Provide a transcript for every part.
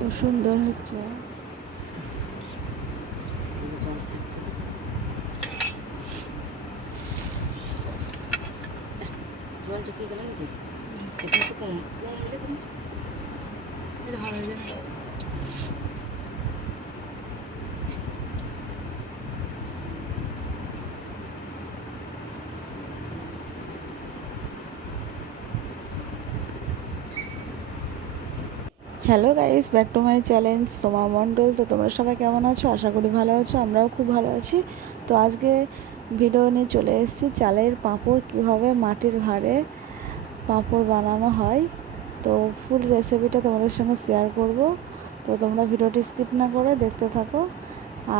খুব সুন্দর হচ্ছে। জল ঢুকিয়ে গেল নাকি? এটা একটু কম কম হলে তুমি এটা ভালো হয়ে যাবে hello guys back to my challenge Soma Mondal তো তোমরা সবাই কেমন আছো? আশা করি ভালো আছো, আমরাও খুব ভালো আছি। তো আজকে ভিডিও নিয়ে চলে এসেছি। চালের পাঁপড় কীভাবে মাটির ভাঁড়ে পাঁপড় বানানো হয়, তো ফুল রেসিপিটা তোমাদের সঙ্গে শেয়ার করব। তো তোমরা ভিডিওটি স্কিপ না করে দেখতে থাকো।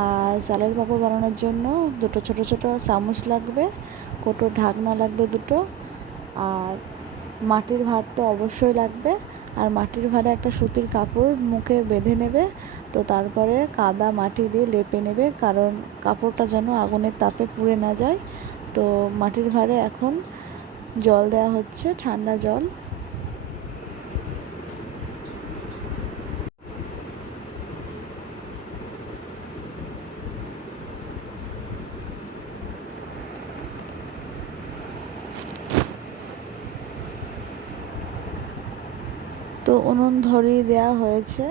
আর চালের পাঁপড় বানানোর জন্য দুটো ছোট ছোট চামচ লাগবে কোটো ঢাকনা লাগবে দুটো, আর মাটির ভাত তো অবশ্যই লাগবে। আর মাটির ভাঁড়ে একটা সুতির কাপড় মুখে বেঁধে নেবে, তো তারপরে কাদা মাটি দিয়ে লেপে নেবে, কারণ কাপড়টা যেন আগুনের তাপে পুড়ে না যায়। তো মাটির ভাড়ে এখন জল দেওয়া হচ্ছে, ঠান্ডা জল। তো উনুন ধরিয়ে দেওয়া হয়েছে।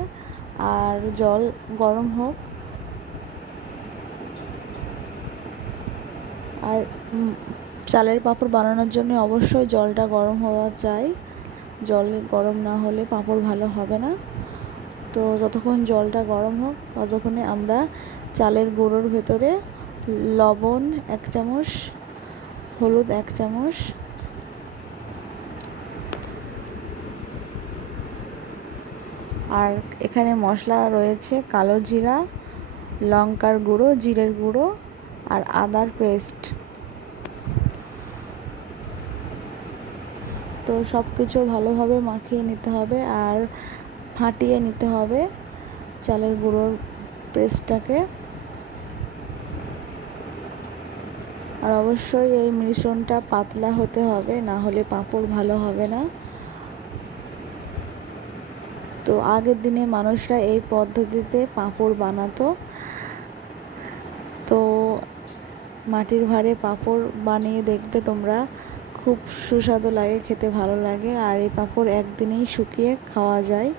আর জল গরম হোক। আর চালের পাঁপড় বানানোর জন্য অবশ্যই জলটা গরম হওয়া চাই। জল গরম না হলে পাঁপড় ভালো হবে না। তো যতক্ষণ জলটা গরম হোক, ততক্ষণে আমরা চালের গুঁড়োর ভেতরে লবণ এক চামচ, হলুদ এক চামচ আর এখানে মশলা রয়েছে কালো জিরা, লঙ্কার গুঁড়ো, জিরের গুঁড়ো আর আদার পেস্ট। তো সব কিছু ভালোভাবে মাখিয়ে নিতে হবে আর ফাটিয়ে নিতে হবে চালের গুঁড়োর পেস্টটাকে। আর অবশ্যই এই মিশ্রণটা পাতলা হতে হবে, না হলে পাঁপড় ভালো হবে না। তো আগের দিনে মানুষরা এই পদ্ধতিতে পাঁপড় বানাতো। তো মাটির ভাঁড়ে পাঁপড় বানিয়ে দেখবে তোমরা, খুব সুস্বাদু লাগে, খেতে ভালো লাগে, আর এই পাঁপড় একদিনেই শুকিয়ে খাওয়া যায়।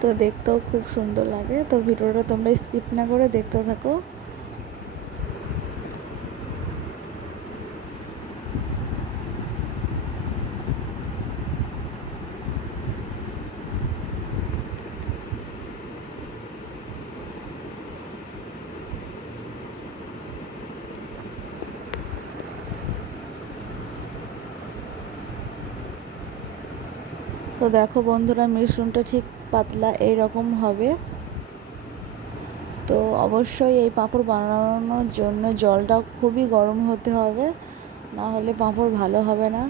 তো দেখতেও খুব সুন্দর লাগে। তো ভিডিওটা তোমরা স্কিপ না করে দেখতে থাকো। তো দেখো বন্ধুরা, মিশ্রণটা ঠিক পাতলা এই রকম হবে। তো অবশ্যই এই পাঁপড় বানানোর জন্য জলটা খুবই গরম হতে হবে, না হলে পাঁপড় ভালো হবে না।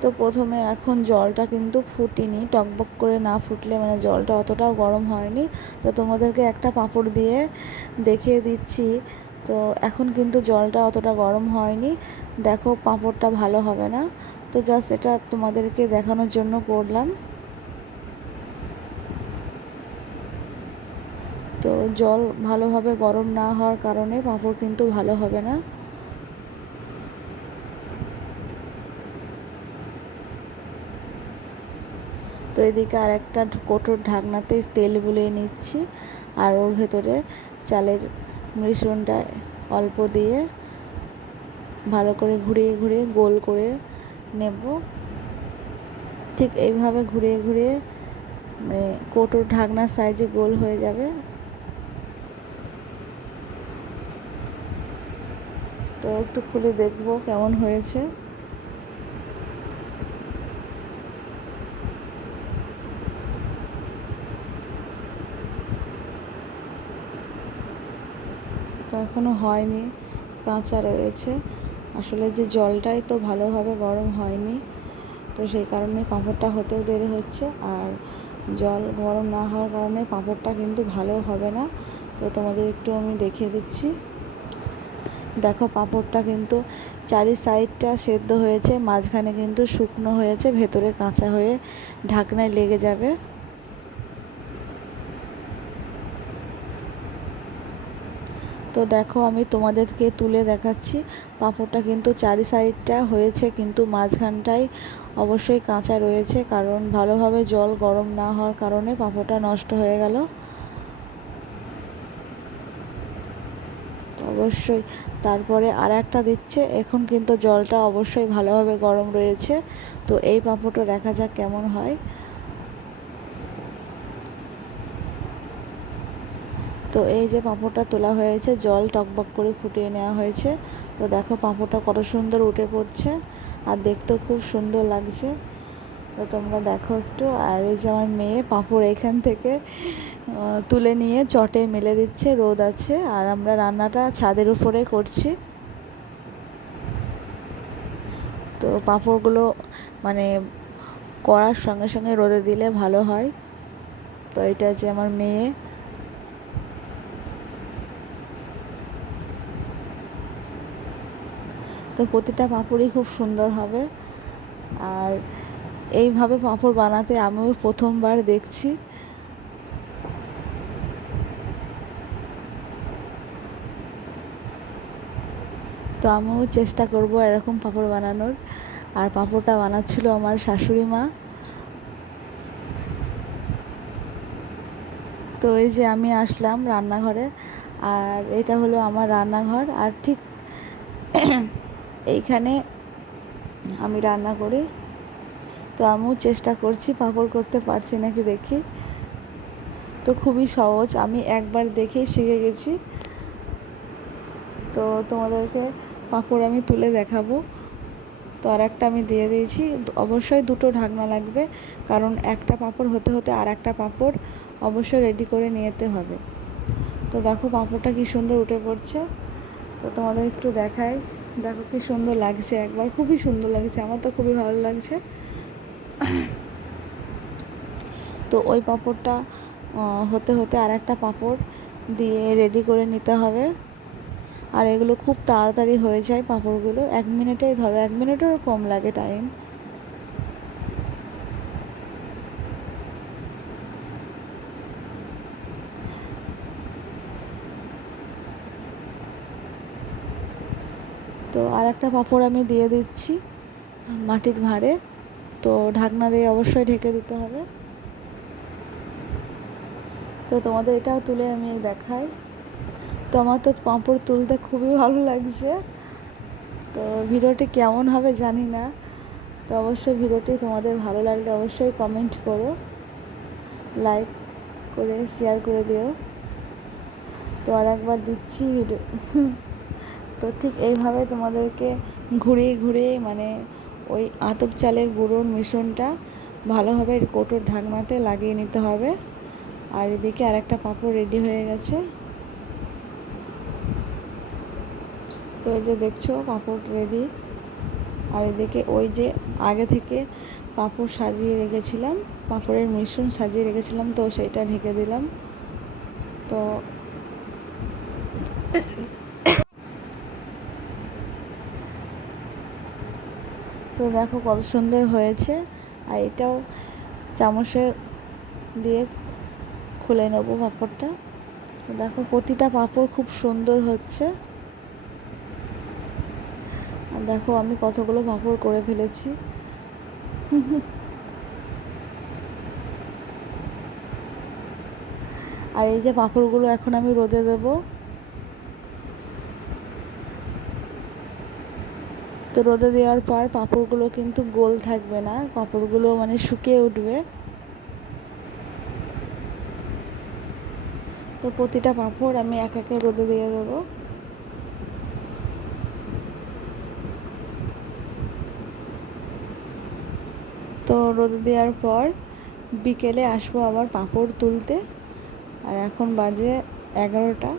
তো প্রথমে এখন জলটা কিন্তু ফুটিনি, টকবক করে না ফুটলে মানে জলটা অতটাও গরম হয়নি। তো তোমাদেরকে একটা পাঁপড় দিয়ে দেখিয়ে দিচ্ছি। তো এখন কিন্তু জলটা অতটা গরম হয়নি। দেখো পাঁপড়টা ভালো হবে না। তো জাস্ট এটা তোমাদেরকে দেখানোর জন্য করলাম। তো জল ভালোভাবে গরম না হওয়ার কারণে পাঁপড় কিন্তু ভালো হবে না। তো এদিকে আর একটা কোটোর ঢাকনাতে তেল বুলিয়ে নিচ্ছি। আর ওর ভেতরে চালের মিশ্রণটা অল্প দিয়ে ভালো করে ঘুরিয়ে ঘুরিয়ে গোল করে নেব। ঠিক এইভাবে ঘুরিয়ে ঘুরিয়ে মানে কোটোর ঢাকনার সাইজে গোল হয়ে যাবে। তো একটু খুলে দেখব কেমন হয়েছে। তো এখনও হয়নি, কাঁচা রয়েছে। আসলে যে জলটাই তো ভালোভাবে গরম হয়নি। তো সেই কারণে পাঁপড়টা হতেও দেরি হচ্ছে। আর জল গরম না হওয়ার কারণে পাঁপড়টা কিন্তু ভালো হবে না। তো তোমাদের একটু আমি দেখিয়ে দিচ্ছি। দেখো পাঁপড়টা কিন্তু চারি সাইডটা সেদ্ধ হয়েছে, মাঝখানে কিন্তু শুকনো হয়েছে, ভেতরে কাঁচা হয়ে ঢাকনায় লেগে যাবে। তো দেখো আমি তোমাদেরকে তুলে দেখাচ্ছি। পাঁপড়টা কিন্তু চারি সাইডটা হয়েছে, কিন্তু মাঝখানটাই অবশ্যই কাঁচা রয়েছে, কারণ ভালোভাবে জল গরম না হওয়ার কারণে পাঁপড়টা নষ্ট হয়ে গেল। অবশ্যই তারপরে আর একটা দিচ্ছে, এখন কিন্তু জলটা অবশ্যই ভালোভাবে গরম রয়েছে। তো এই পাঁপড়টা দেখা যাক কেমন হয়। তো এই যে পাঁপড়টা তোলা হয়েছে, জল টকবক করে ফুটিয়ে নেওয়া হয়েছে। তো দেখো পাঁপড়টা কত সুন্দর উঠে পড়ছে, আর দেখতেও খুব সুন্দর লাগছে। তো তোমরা দেখো একটু, আর এই যে আমার মেয়ে পাঁপড় এখান থেকে তুলে নিয়ে চটে মেলে দিচ্ছে, রোদ আছে, আর আমরা রান্নাটা ছাদের উপরে করছি। তো পাঁপড়গুলো মানে করার সঙ্গে সঙ্গে রোদে দিলে ভালো হয়। তো এটা যে আমার মেয়ে প্রতিটা পাঁপড়ই খুব সুন্দর হবে। আর এইভাবে পাঁপড় বানাতে আমিও প্রথমবার দেখছি। তো আমিও চেষ্টা করব এরকম পাঁপড় বানানোর। আর পাঁপড়টা বানাচ্ছিল আমার শাশুড়ি মা। তো এই যে আমি আসলাম রান্নাঘরে। আর এটা হলো আমার রান্নাঘর। আর ঠিক এইখানে আমি রান্না করি। তো আমিও চেষ্টা করছি, পাঁপড় করতে পারছি নাকি দেখি। তো খুবই সহজ, আমি একবার দেখেই শিখে গেছি। তো তোমাদেরকে পাঁপড় আমি তুলে দেখাবো। তো আর একটা আমি দিয়ে দিয়েছি। অবশ্যই দুটো ঢাকনা লাগবে, কারণ একটা পাঁপড় হতে হতে আর একটা পাঁপড় অবশ্যই রেডি করে নিয়ে যেতে হবে। তো দেখো পাঁপড়টা কি সুন্দর উঠে পড়ছে। তো তোমাদের একটু দেখাই। দেখো কি সুন্দর লাগছে একবার, খুবই সুন্দর লাগছে, আমার তো খুবই ভালো লাগছে। তো ওই পাঁপড়টা হতে হতে আর একটা পাঁপড় দিয়ে রেডি করে নিতে হবে। আর এগুলো খুব তাড়াতাড়ি হয়ে যায় পাঁপড়গুলো, এক মিনিটেই ধরো, এক মিনিটেরও কম লাগে টাইম তো আর একটা পাঁপড় আমি দিয়ে দিচ্ছি মাটির ভাঁড়ে। তো ঢাকনা দিয়ে অবশ্যই ঢেকে দিতে হবে। তো তোমাদের এটাও তুলে আমি দেখাই। তো আমার তো পাঁপড় তুলতে খুবই ভালো লাগছে। তো ভিডিওটি কেমন হবে জানি না। তো অবশ্যই ভিডিওটি তোমাদের ভালো লাগলে অবশ্যই কমেন্ট করো। লাইক করে শেয়ার করে দিও। তো আর একবার দিচ্ছি ভিডিও। ঠিক এইভাবে তোমাদেরকে ঘুরিয়ে ঘুরিয়ে মানে ওই আতপ চালের গুঁড়োর মিশ্রণটা ভালোভাবে কোটোর ঢাকনাতে লাগিয়ে নিতে হবে। আর এদিকে আর একটা পাঁপড় রেডি হয়ে গেছে। তো এই যে দেখছ, পাঁপড় রেডি। আর এদিকে ওই যে আগে থেকে পাঁপড় সাজিয়ে রেখেছিলাম, পাঁপড়ের মিশ্রণ সাজিয়ে রেখেছিলাম, তো সেটা ঢেকে দিলাম। তো তো দেখো কত সুন্দর হয়েছে। আর এটাও চামচের দিয়ে খুলে নেব পাঁপড়টা। দেখো প্রতিটা পাঁপড় খুব সুন্দর হচ্ছে। আর দেখো আমি কতগুলো পাঁপড় করে ফেলেছি। আর এই যে পাঁপড়গুলো এখন আমি রোদে দেবো। তো রোদে দেওয়ার পর পাঁপড়গুলো কিন্তু গোল থাকবে না, পাঁপড়গুলো মানে শুকিয়ে উঠবে। তো প্রতিটা পাঁপড় আমি এক একে রোদে দিয়ে দেবো। তো রোদে দেওয়ার পর বিকেলে আসব আবার পাঁপড় তুলতে। আর এখন বাজে এগারোটা।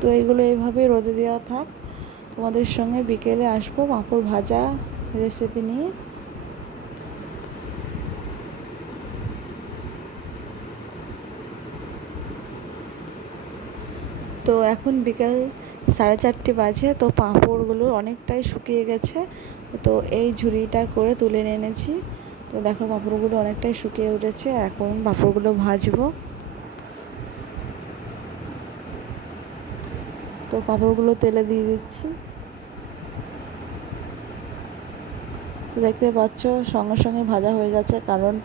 তো এইগুলো এইভাবে রোদে দেওয়া থাক। তোমাদের সঙ্গে বিকেলে আসব পাঁপড় ভাজা রেসিপি নিয়ে। তো এখন বিকাল সাড়ে চারটে বাজে, তো পাঁপড়গুলো অনেকটাই শুকিয়ে গেছে। তো এই ঝুড়িটা করে তুলে এনেছি। তো দেখো পাঁপড়গুলো অনেকটাই শুকিয়ে উঠেছে এখন পাঁপড়গুলো ভাজবো তো পাঁপড়গুলো তেলে দিয়ে দিচ্ছি। তো দেখতে পাচ্ছ, সঙ্গে সঙ্গে ভাজা হয়ে গেছে, কারণ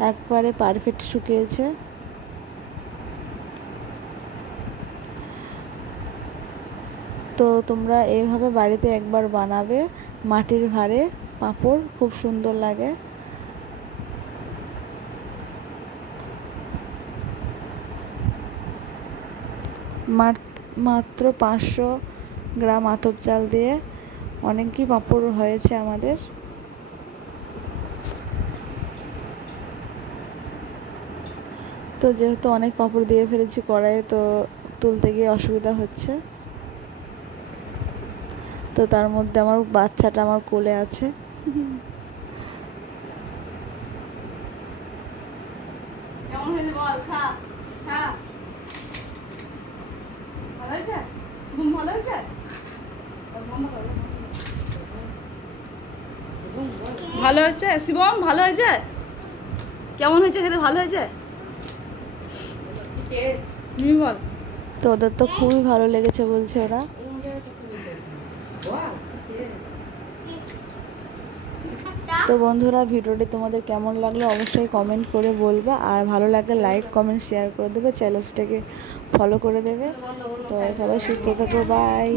একবারে পারফেক্ট শুকিয়েছে। তো তোমরা এইভাবে বাড়িতে একবার বানাবে, মাটির ভাঁড়ে পাঁপড়, খুব সুন্দর লাগে। মার- মাত্র পাঁচশো গ্রাম আতপ চাল দিয়ে অনেকই পাঁপড় হয়েছে আমাদের। তো যেহেতু অনেক পাঁপড় দিয়ে ফেলেছি কড়াইয়ে, তো তুলতে গিয়ে অসুবিধা হচ্ছে। তো তার মধ্যে আমার বাচ্চাটা আমার কোলে আছে। কেমন হয়েছে বল, খা। ভালো হয়েছে? শিবম ভালো হয়েছে? কেমন হয়েছে খেতে? ভালো হয়েছে? তো ওদের তো খুবই ভালো লেগেছে বলছে ওরা। তো বন্ধুরা, ভিডিওটি তোমাদের কেমন লাগল অবশ্যই কমেন্ট করে বলবে। আর ভালো লাগলে লাইক কমেন্ট শেয়ার করে দেবে। চ্যানেলসটাকে ফলো করে দেবে। তো সবাই সুস্থ থাকো বাই